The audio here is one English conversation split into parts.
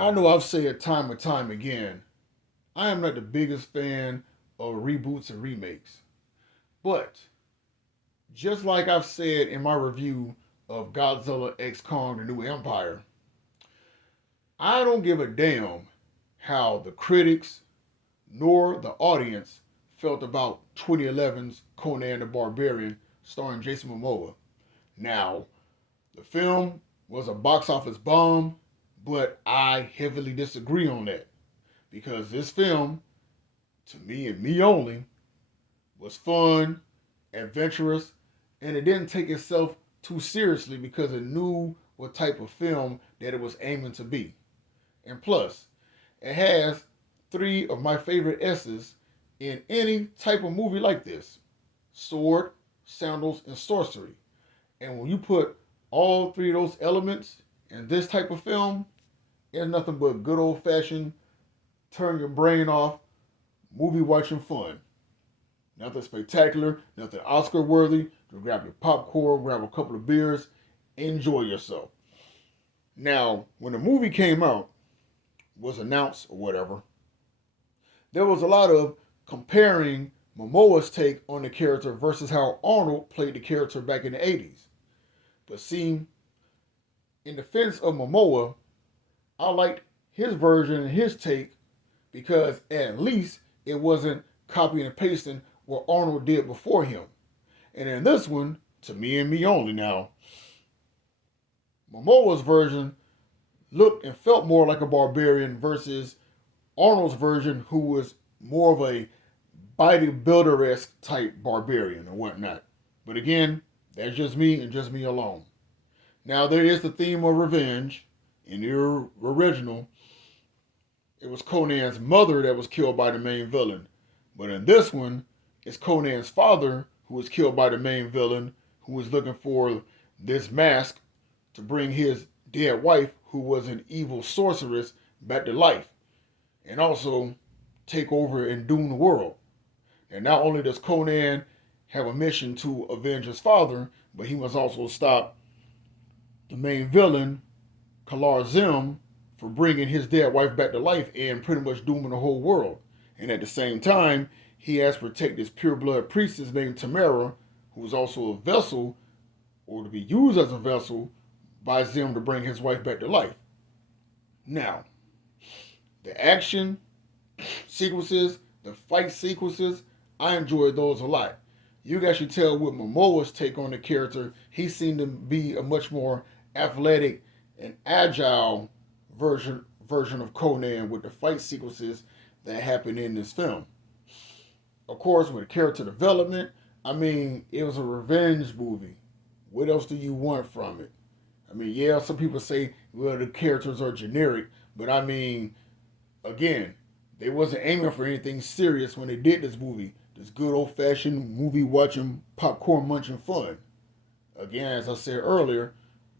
I know I've said time and time again, I am not the biggest fan of reboots and remakes. But just like I've said in my review of Godzilla X Kong The New Empire, I don't give a damn how the critics nor the audience felt about 2011's Conan the Barbarian starring Jason Momoa. Now, the film was a box office bomb, but I heavily disagree on that because this film, to me and me only, was fun, adventurous, and it didn't take itself too seriously because it knew what type of film that it was aiming to be. And plus, it has three of my favorite S's in any type of movie like this: sword, sandals, and sorcery. And when you put all three of those elements in this type of film, it's nothing but good old fashioned turn your brain off movie watching fun. Nothing spectacular, nothing Oscar worthy. To grab your popcorn, grab a couple of beers, enjoy yourself. Now, when the movie came out, was announced or whatever, there was a lot of comparing Momoa's take on the character versus how Arnold played the character back in the 80s. But see, in defense of Momoa, I liked his version and his take because at least it wasn't copying and pasting what Arnold did before him. And in this one, to me and me only now, Momoa's version looked and felt more like a barbarian versus Arnold's version, who was more of a bodybuilder-esque type barbarian or whatnot. But again, that's just me and just me alone. Now, there is the theme of revenge. In the original, it was Conan's mother that was killed by the main villain. But in this one, it's Conan's father who was killed by the main villain, who was looking for this mask to bring his dead wife, who was an evil sorceress, back to life. And also take over and doom the world. And not only does Conan have a mission to avenge his father, but he must also stop the main villain, Kalar Zim, for bringing his dead wife back to life and pretty much dooming the whole world. And at the same time, he has to protect this pure blood priestess named Tamara, who is also a vessel, or to be used as a vessel, by Zim to bring his wife back to life. Now, the action sequences, the fight sequences, I enjoyed those a lot. You can actually tell with Momoa's take on the character, he seemed to be a much more athletic and agile version of Conan with the fight sequences that happen in this film. Of course, with character development, I mean, it was a revenge movie. What else do you want from it? I mean, yeah, some people say, well, the characters are generic, but I mean, again, they wasn't aiming for anything serious when they did this movie. This good old fashioned movie watching, popcorn munching fun. Again, as I said earlier,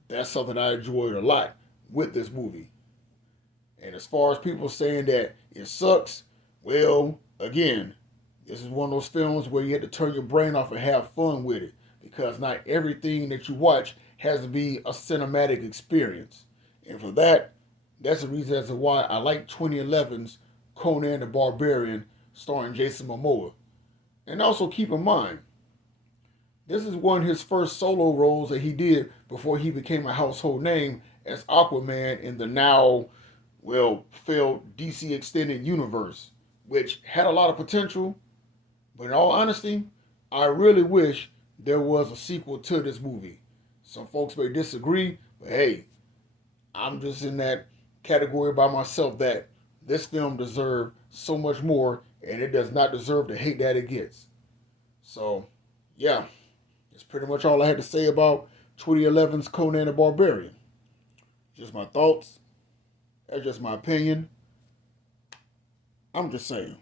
that's something I enjoyed a lot with this movie. And as far as people saying that it sucks, well, again, this is one of those films where you have to turn your brain off and have fun with it. Because not everything that you watch has to be a cinematic experience. And for that, that's the reason as to why I like 2011's Conan the Barbarian starring Jason Momoa. And also keep in mind, this is one of his first solo roles that he did before he became a household name as Aquaman in the now, well, failed DC Extended Universe, which had a lot of potential. But in all honesty, I really wish there was a sequel to this movie. Some folks may disagree, but hey, I'm just in that category by myself that this film deserved so much more, and it does not deserve the hate that it gets. So, yeah, that's pretty much all I had to say about 2011's Conan the Barbarian. Just my thoughts. That's just my opinion. I'm just saying.